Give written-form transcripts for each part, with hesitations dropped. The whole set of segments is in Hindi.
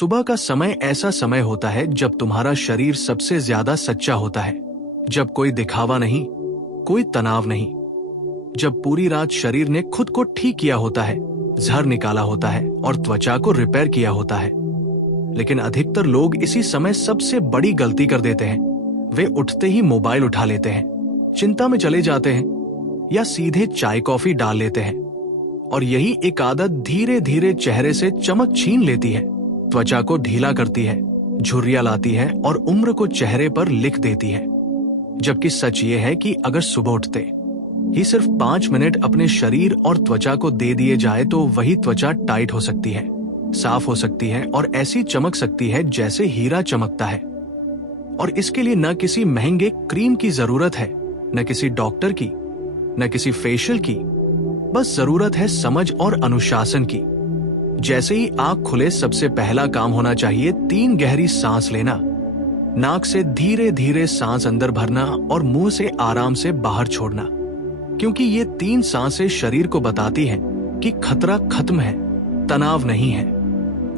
सुबह का समय ऐसा समय होता है जब तुम्हारा शरीर सबसे ज्यादा सच्चा होता है, जब कोई दिखावा नहीं, कोई तनाव नहीं, जब पूरी रात शरीर ने खुद को ठीक किया होता है, जहर निकाला होता है और त्वचा को रिपेयर किया होता है। लेकिन अधिकतर लोग इसी समय सबसे बड़ी गलती कर देते हैं। वे उठते ही मोबाइल उठा लेते हैं, चिंता में चले जाते हैं या सीधे चाय कॉफी डाल लेते हैं। और यही एक आदत धीरे धीरे चेहरे से चमक छीन लेती है, त्वचा को ढीला करती है, झुर्रियां लाती है और उम्र को चेहरे पर लिख देती है। जबकि सच ये है कि अगर सुबह उठते ही सिर्फ 5 मिनट अपने शरीर और त्वचा को दे दिए जाए तो वही त्वचा टाइट हो सकती है, साफ हो सकती है और ऐसी चमक सकती है जैसे हीरा चमकता है। और इसके लिए न किसी महंगे क्रीम की जरूरत है, न किसी डॉक्टर की, न किसी फेशियल की, बस जरूरत है समझ और अनुशासन की। जैसे ही आंख खुले सबसे पहला काम होना चाहिए 3 गहरी सांस लेना, नाक से धीरे धीरे सांस अंदर भरना और मुंह से आराम से बाहर छोड़ना, क्योंकि ये 3 सांसें शरीर को बताती हैं कि खतरा खत्म है, तनाव नहीं है।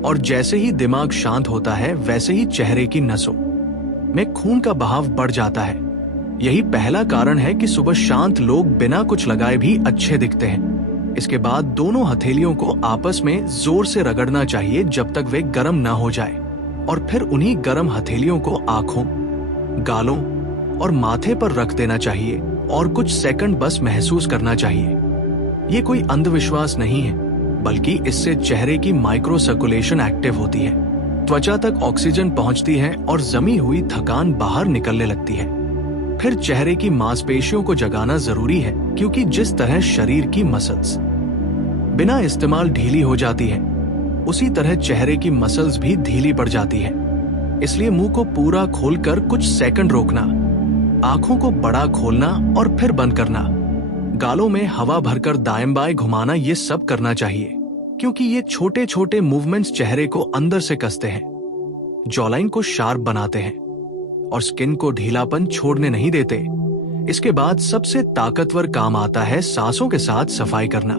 और जैसे ही दिमाग शांत होता है वैसे ही चेहरे की नसों में खून का बहाव बढ़ जाता है। यही पहला कारण है कि सुबह शांत लोग बिना कुछ लगाए भी अच्छे दिखते हैं। इसके बाद दोनों हथेलियों को आपस में जोर से रगड़ना चाहिए जब तक वे गर्म ना हो जाए, और फिर उन्हीं गर्म हथेलियों को आंखों, गालों और माथे पर रख देना चाहिए और कुछ सेकंड बस महसूस करना चाहिए। ये कोई अंधविश्वास नहीं है, बल्कि इससे चेहरे की माइक्रो सर्कुलेशन एक्टिव होती है, त्वचा तक ऑक्सीजन पहुंचती है और जमी हुई थकान बाहर निकलने लगती है। फिर चेहरे की मांसपेशियों को जगाना जरूरी है, क्योंकि जिस तरह शरीर की मसल्स बिना इस्तेमाल ढीली हो जाती है, उसी तरह चेहरे की मसल्स भी ढीली पड़ जाती है। इसलिए मुंह को पूरा खोलकर कुछ सेकंड रोकना, आंखों को बड़ा खोलना और फिर बंद करना, गालों में हवा भरकर दाएं बाएं घुमाना, ये सब करना चाहिए, क्योंकि ये छोटे छोटे मूवमेंट्स चेहरे को अंदर से कसते हैं, जॉलाइन को शार्प बनाते हैं और स्किन को ढीलापन छोड़ने नहीं देते। इसके बाद सबसे ताकतवर काम आता है सांसों के साथ सफाई करना।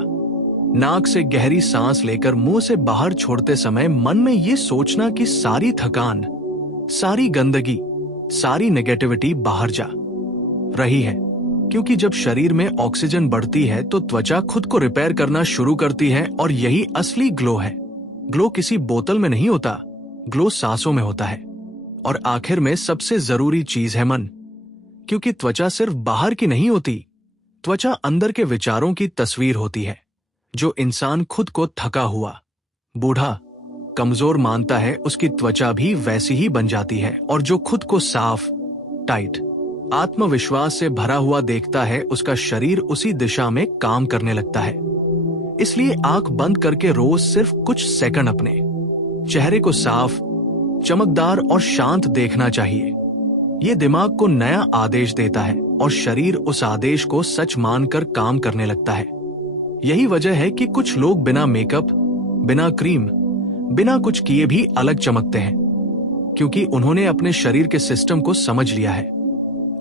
नाक से गहरी सांस लेकर मुंह से बाहर छोड़ते समय मन में ये सोचना कि सारी थकान, सारी गंदगी, सारी नेगेटिविटी बाहर जा रही है। क्योंकि जब शरीर में ऑक्सीजन बढ़ती है तो त्वचा खुद को रिपेयर करना शुरू करती है, और यही असली ग्लो है। ग्लो किसी बोतल में नहीं होता, ग्लो सांसों में होता है। और आखिर में सबसे जरूरी चीज है मन, क्योंकि त्वचा सिर्फ बाहर की नहीं होती, त्वचा अंदर के विचारों की तस्वीर होती है। जो इंसान खुद को थका हुआ, बूढ़ा, कमजोर मानता है, उसकी त्वचा भी वैसी ही बन जाती है। और जो खुद को साफ, टाइट, आत्मविश्वास से भरा हुआ देखता है, उसका शरीर उसी दिशा में काम करने लगता है। इसलिए आंख बंद करके रोज सिर्फ कुछ सेकंड अपने चेहरे को साफ, चमकदार और शांत देखना चाहिए। ये दिमाग को नया आदेश देता है और शरीर उस आदेश को सच मानकर काम करने लगता है। यही वजह है कि कुछ लोग बिना मेकअप, बिना क्रीम, बिना कुछ किए भी अलग चमकते हैं, क्योंकि उन्होंने अपने शरीर के सिस्टम को समझ लिया है।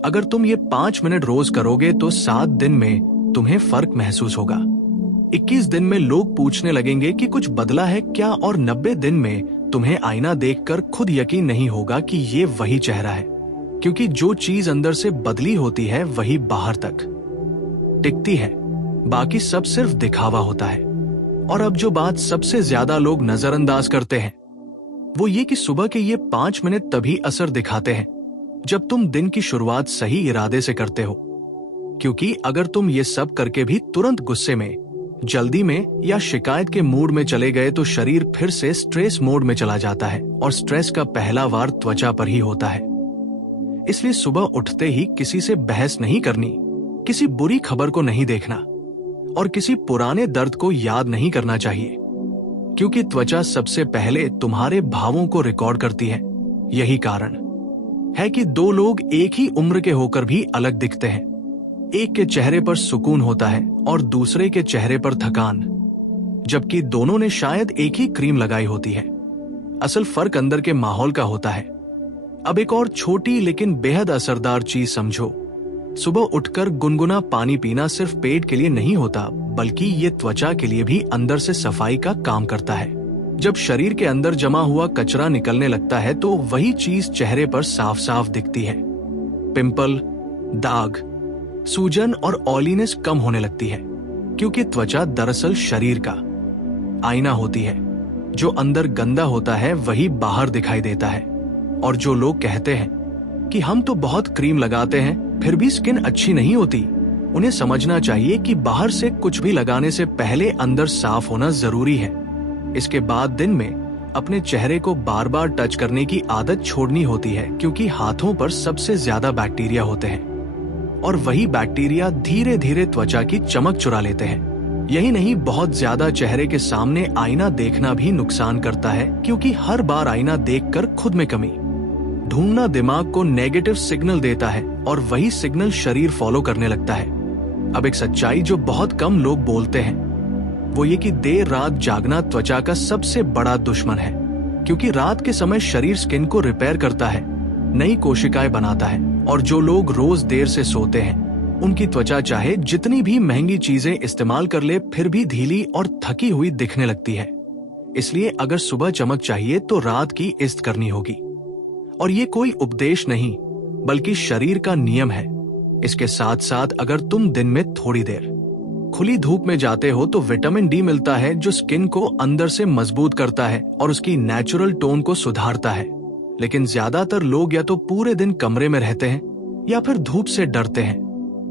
अगर तुम ये 5 मिनट रोज करोगे तो 7 दिन में तुम्हें फर्क महसूस होगा। 21 दिन में लोग पूछने लगेंगे कि कुछ बदला है क्या, और 90 दिन में तुम्हें आईना देखकर खुद यकीन नहीं होगा कि ये वही चेहरा है। क्योंकि जो चीज अंदर से बदली होती है वही बाहर तक टिकती है, बाकी सब सिर्फ दिखावा होता है। और अब जो बात सबसे ज्यादा लोग नजरअंदाज करते हैं वो ये कि सुबह के ये 5 मिनट तभी असर दिखाते हैं जब तुम दिन की शुरुआत सही इरादे से करते हो। क्योंकि अगर तुम ये सब करके भी तुरंत गुस्से में, जल्दी में या शिकायत के मूड में चले गए तो शरीर फिर से स्ट्रेस मोड में चला जाता है, और स्ट्रेस का पहला वार त्वचा पर ही होता है। इसलिए सुबह उठते ही किसी से बहस नहीं करनी, किसी बुरी खबर को नहीं देखना और किसी पुराने दर्द को याद नहीं करना चाहिए, क्योंकि त्वचा सबसे पहले तुम्हारे भावों को रिकॉर्ड करती है। यही कारण है कि 2 लोग एक ही उम्र के होकर भी अलग दिखते हैं। एक के चेहरे पर सुकून होता है और दूसरे के चेहरे पर थकान, जबकि दोनों ने शायद एक ही क्रीम लगाई होती है। असल फर्क अंदर के माहौल का होता है। अब एक और छोटी लेकिन बेहद असरदार चीज समझो। सुबह उठकर गुनगुना पानी पीना सिर्फ पेट के लिए नहीं होता, बल्कि ये त्वचा के लिए भी अंदर से सफाई का काम करता है। जब शरीर के अंदर जमा हुआ कचरा निकलने लगता है तो वही चीज चेहरे पर साफ साफ दिखती है। पिंपल, दाग, सूजन और ऑयलीनेस कम होने लगती है, क्योंकि त्वचा दरअसल शरीर का आईना होती है। जो अंदर गंदा होता है वही बाहर दिखाई देता है। और जो लोग कहते हैं कि हम तो बहुत क्रीम लगाते हैं फिर भी स्किन अच्छी नहीं होती, उन्हें समझना चाहिए कि बाहर से कुछ भी लगाने से पहले अंदर साफ होना जरूरी है। इसके बाद दिन में अपने चेहरे को बार बार टच करने की आदत छोड़नी होती है, क्योंकि हाथों पर सबसे ज्यादा बैक्टीरिया होते हैं और वही बैक्टीरिया धीरे धीरे त्वचा की चमक चुरा लेते हैं। यही नहीं, बहुत ज्यादा चेहरे के सामने आईना देखना भी नुकसान करता है, क्योंकि हर बार आईना देखकर खुद में कमी ढूंढना दिमाग को नेगेटिव सिग्नल देता है और वही सिग्नल शरीर फॉलो करने लगता है। अब एक सच्चाई जो बहुत कम लोग बोलते हैं वो ये कि देर रात जागना त्वचा का सबसे बड़ा दुश्मन है, क्योंकि रात के समय शरीर स्किन को रिपेयर करता है, नई कोशिकाएं बनाता है। और जो लोग रोज देर से सोते हैं उनकी त्वचा चाहे जितनी भी महंगी चीजें इस्तेमाल कर ले फिर भी ढीली और थकी हुई दिखने लगती है। इसलिए अगर सुबह चमक चाहिए तो रात की इस्त करनी होगी। और ये कोई उपदेश नहीं बल्कि शरीर का नियम है। इसके साथ साथ अगर तुम दिन में थोड़ी देर खुली धूप में जाते हो तो विटामिन डी मिलता है, जो स्किन को अंदर से मजबूत करता है और उसकी नेचुरल टोन को सुधारता है। लेकिन ज्यादातर लोग या तो पूरे दिन कमरे में रहते हैं या फिर धूप से डरते हैं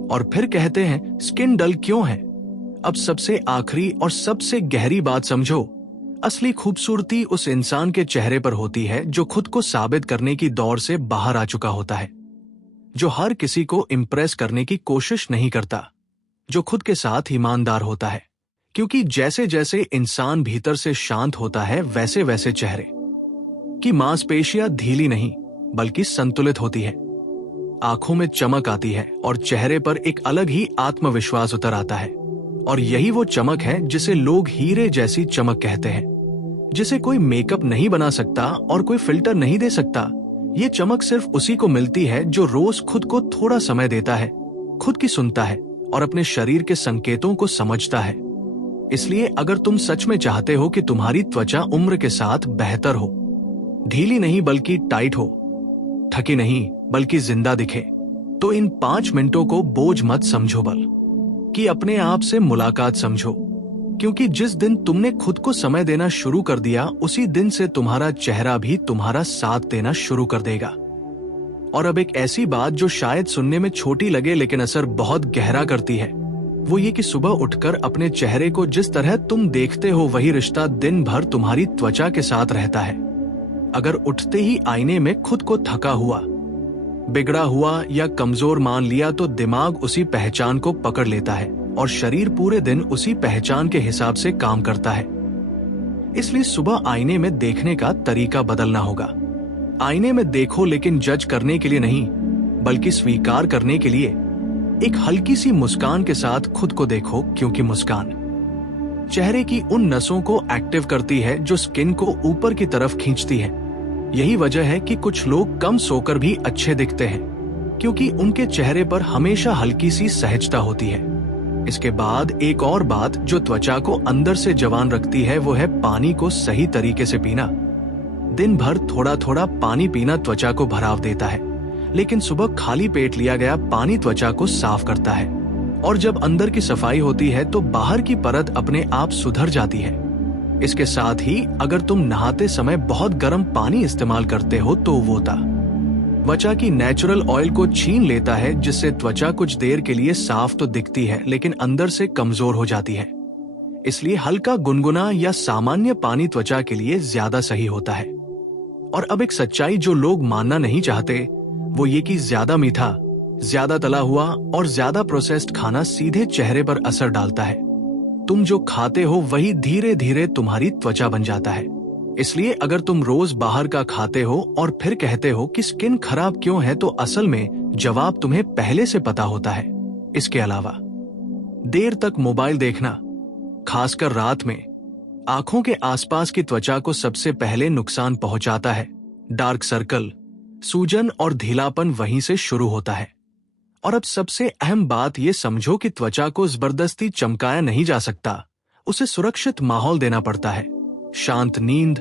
और फिर कहते हैं स्किन डल क्यों है। अब सबसे आखिरी और सबसे गहरी बात समझो, असली खूबसूरती उस इंसान के चेहरे पर होती है जो खुद को साबित करने की दौड़ से बाहर आ चुका होता है, जो हर किसी को इम्प्रेस करने की कोशिश नहीं करता, जो खुद के साथ ईमानदार होता है। क्योंकि जैसे जैसे इंसान भीतर से शांत होता है वैसे वैसे चेहरे की मांसपेशियां ढीली नहीं बल्कि संतुलित होती है, आंखों में चमक आती है और चेहरे पर एक अलग ही आत्मविश्वास उतर आता है। और यही वो चमक है जिसे लोग हीरे जैसी चमक कहते हैं, जिसे कोई मेकअप नहीं बना सकता और कोई फिल्टर नहीं दे सकता। ये चमक सिर्फ उसी को मिलती है जो रोज खुद को थोड़ा समय देता है, खुद की सुनता है और अपने शरीर के संकेतों को समझता है। इसलिए अगर तुम सच में चाहते हो कि तुम्हारी त्वचा उम्र के साथ बेहतर हो, ढीली नहीं बल्कि टाइट हो, थकी नहीं बल्कि जिंदा दिखे, तो इन 5 मिनटों को बोझ मत समझो बल्कि अपने आप से मुलाकात समझो। क्योंकि जिस दिन तुमने खुद को समय देना शुरू कर दिया उसी दिन से तुम्हारा चेहरा भी तुम्हारा साथ देना शुरू कर देगा। और अब एक ऐसी बात जो शायद सुनने में छोटी लगे लेकिन असर बहुत गहरा करती है, वो ये कि सुबह उठकर अपने चेहरे को जिस तरह तुम देखते हो वही रिश्ता दिन भर तुम्हारी त्वचा के साथ रहता है। अगर उठते ही आईने में खुद को थका हुआ, बिगड़ा हुआ या कमजोर मान लिया तो दिमाग उसी पहचान को पकड़ लेता है और शरीर पूरे दिन उसी पहचान के हिसाब से काम करता है। इसलिए सुबह आईने में देखने का तरीका बदलना होगा। आईने में देखो लेकिन जज करने के लिए नहीं बल्कि स्वीकार करने के लिए। एक हल्की सी मुस्कान के साथ खुद को देखो, क्योंकि मुस्कान चेहरे की उन नसों को एक्टिव करती है जो स्किन को ऊपर की तरफ खींचती है। यही वजह है कि कुछ लोग कम सोकर भी अच्छे दिखते हैं, क्योंकि उनके चेहरे पर हमेशा हल्की सी सहजता होती है। इसके बाद एक और बात जो त्वचा को अंदर से जवान रखती है वो है पानी को सही तरीके से पीना। दिन भर थोड़ा थोड़ा पानी पीना त्वचा को भराव देता है, लेकिन सुबह खाली पेट लिया गया पानी त्वचा को साफ करता है। और जब अंदर की सफाई होती है तो बाहर की परत अपने आप सुधर जाती है। इसके साथ ही अगर तुम नहाते समय बहुत गर्म पानी इस्तेमाल करते हो तो वो त्वचा की नेचुरल ऑयल को छीन लेता है, जिससे त्वचा कुछ देर के लिए साफ तो दिखती है लेकिन अंदर से कमजोर हो जाती है। इसलिए हल्का गुनगुना या सामान्य पानी त्वचा के लिए ज्यादा सही होता है। और अब एक सच्चाई जो लोग मानना नहीं चाहते वो ये कि ज्यादा मीठा, ज्यादा तला हुआ और ज्यादा प्रोसेस्ड खाना सीधे चेहरे पर असर डालता है। तुम जो खाते हो वही धीरे धीरे तुम्हारी त्वचा बन जाता है। इसलिए अगर तुम रोज बाहर का खाते हो और फिर कहते हो कि स्किन खराब क्यों है, तो असल में जवाब तुम्हें पहले से पता होता है। इसके अलावा देर तक मोबाइल देखना, खासकर रात में, आंखों के आसपास की त्वचा को सबसे पहले नुकसान पहुंचाता है। डार्क सर्कल, सूजन और ढीलापन वहीं से शुरू होता है। और अब सबसे अहम बात ये समझो कि त्वचा को जबरदस्ती चमकाया नहीं जा सकता, उसे सुरक्षित माहौल देना पड़ता है। शांत नींद,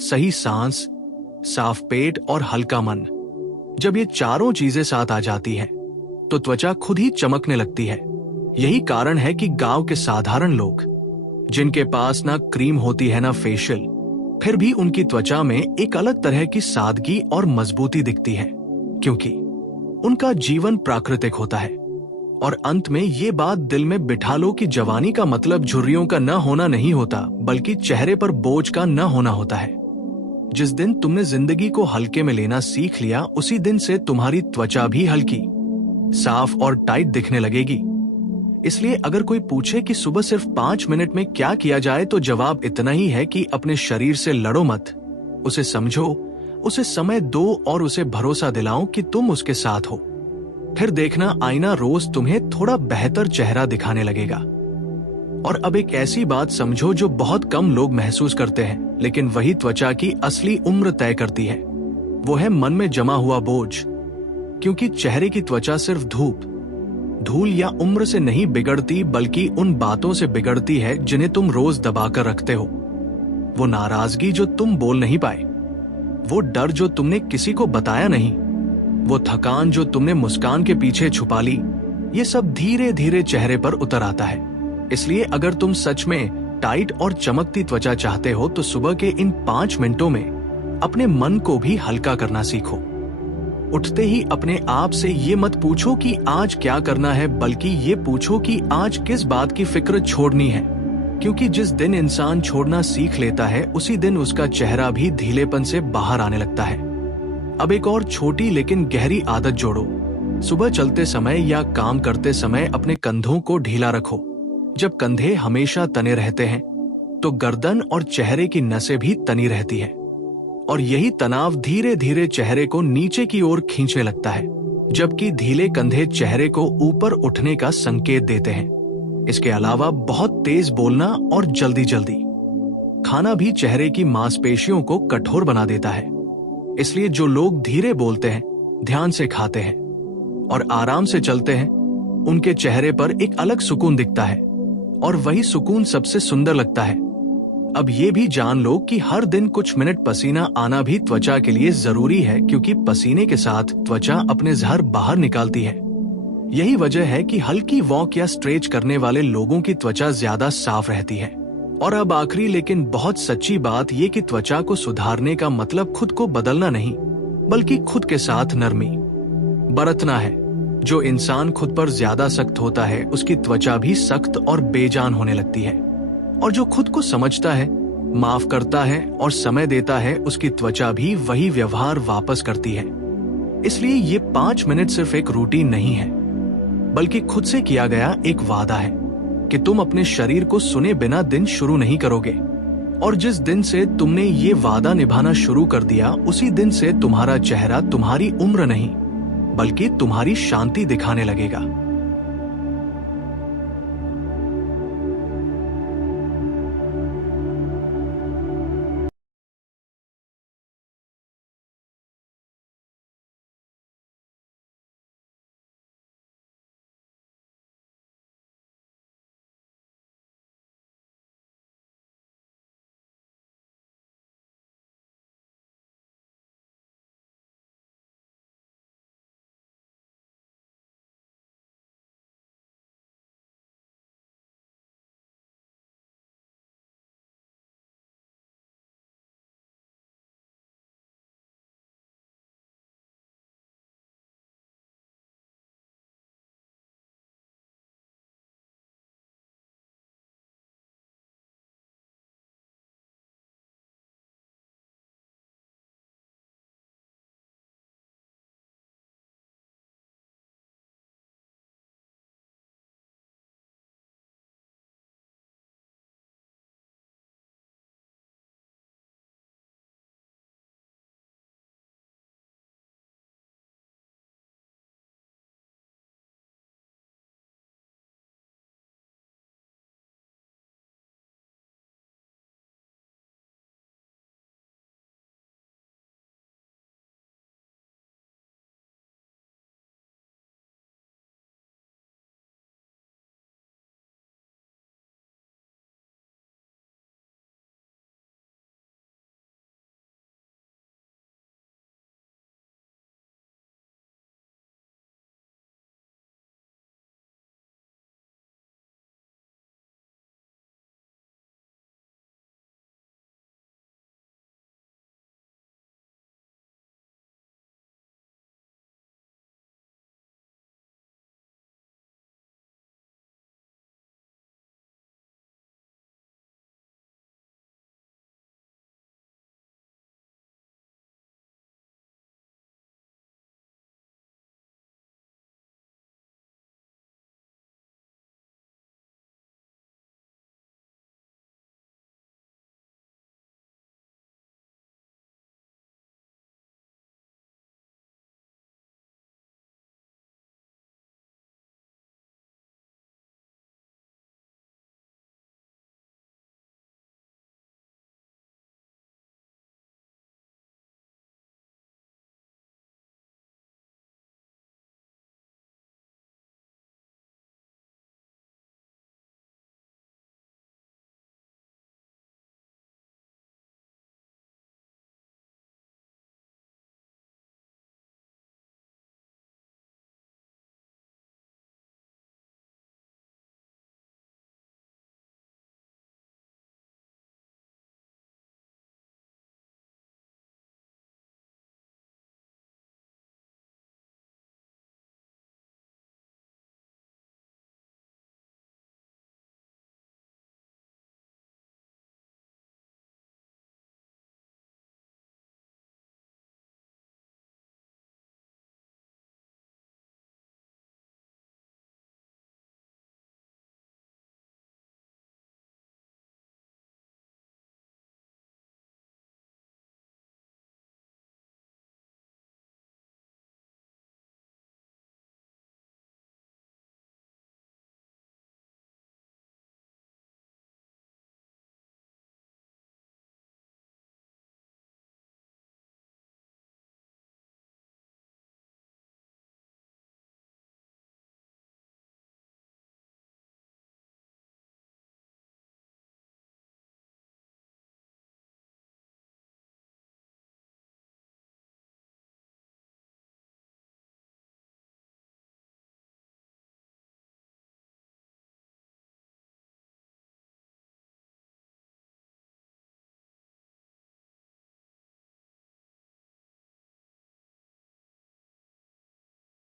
सही सांस, साफ पेट और हल्का मन। जब ये चारों चीजें साथ आ जाती हैं, तो त्वचा खुद ही चमकने लगती है। यही कारण है कि गांव के साधारण लोग, जिनके पास ना क्रीम होती है ना फेशियल, फिर भी उनकी त्वचा में एक अलग तरह की सादगी और मजबूती दिखती है, क्योंकि उनका जीवन प्राकृतिक होता है। और अंत में ये बात दिल में बिठा लो कि जवानी का मतलब झुर्रियों का न होना नहीं होता, बल्कि चेहरे पर बोझ का न होना होता है। जिस दिन तुमने जिंदगी को हल्के में लेना सीख लिया, उसी दिन से तुम्हारी त्वचा भी हल्की, साफ और टाइट दिखने लगेगी। इसलिए अगर कोई पूछे कि सुबह सिर्फ 5 मिनट में क्या किया जाए, तो जवाब इतना ही है कि अपने शरीर से लड़ो मत, उसे समझो, उसे समय दो और उसे भरोसा दिलाओ कि तुम उसके साथ हो। फिर देखना आईना रोज तुम्हें थोड़ा बेहतर चेहरा दिखाने लगेगा। और अब एक ऐसी बात समझो जो बहुत कम लोग महसूस करते हैं, लेकिन वही त्वचा की असली उम्र तय करती है। वो है मन में जमा हुआ बोझ। क्योंकि चेहरे की त्वचा सिर्फ धूप, धूल या उम्र से नहीं बिगड़ती, बल्कि उन बातों से बिगड़ती है जिन्हें तुम रोज दबाकर रखते हो। वो नाराजगी जो तुम बोल नहीं पाए, वो डर जो तुमने किसी को बताया नहीं, वो थकान जो तुमने मुस्कान के पीछे छुपा ली, ये सब धीरे धीरे चेहरे पर उतर आता है। इसलिए अगर तुम सच में टाइट और चमकती त्वचा चाहते हो, तो सुबह के इन 5 मिनटों में अपने मन को भी हल्का करना सीखो। उठते ही अपने आप से ये मत पूछो कि आज क्या करना है, बल्कि ये पूछो कि आज किस बात की फिक्र छोड़नी है। क्योंकि जिस दिन इंसान छोड़ना सीख लेता है, उसी दिन उसका चेहरा भी ढीलेपन से बाहर आने लगता है। अब एक और छोटी लेकिन गहरी आदत जोड़ो। सुबह चलते समय या काम करते समय अपने कंधों को ढीला रखो। जब कंधे हमेशा तने रहते हैं, तो गर्दन और चेहरे की नसें भी तनी रहती है, और यही तनाव धीरे धीरे चेहरे को नीचे की ओर खींचने लगता है, जबकि ढीले कंधे चेहरे को ऊपर उठने का संकेत देते हैं। इसके अलावा बहुत तेज बोलना और जल्दी जल्दी खाना भी चेहरे की मांसपेशियों को कठोर बना देता है। इसलिए जो लोग धीरे बोलते हैं, ध्यान से खाते हैं और आराम से चलते हैं, उनके चेहरे पर एक अलग सुकून दिखता है, और वही सुकून सबसे सुंदर लगता है। अब ये भी जान लो कि हर दिन कुछ मिनट पसीना आना भी त्वचा के लिए जरूरी है, क्योंकि पसीने के साथ त्वचा अपने जहर बाहर निकालती है। यही वजह है कि हल्की वॉक या स्ट्रेच करने वाले लोगों की त्वचा ज्यादा साफ रहती है। और अब आखिरी लेकिन बहुत सच्ची बात ये कि त्वचा को सुधारने का मतलब खुद को बदलना नहीं, बल्कि खुद के साथ नरमी बरतना है। जो इंसान खुद पर ज्यादा सख्त होता है, उसकी त्वचा भी सख्त और बेजान होने लगती है। और जो खुद को समझता है, माफ करता है और समय देता है, उसकी त्वचा भी वही व्यवहार वापस करती है। इसलिए ये 5 मिनट सिर्फ एक रूटीन नहीं है, बल्कि खुद से किया गया एक वादा है कि तुम अपने शरीर को सुने बिना दिन शुरू नहीं करोगे। और जिस दिन से तुमने ये वादा निभाना शुरू कर दिया, उसी दिन से तुम्हारा चेहरा तुम्हारी उम्र नहीं, बल्कि तुम्हारी शांति दिखाने लगेगा।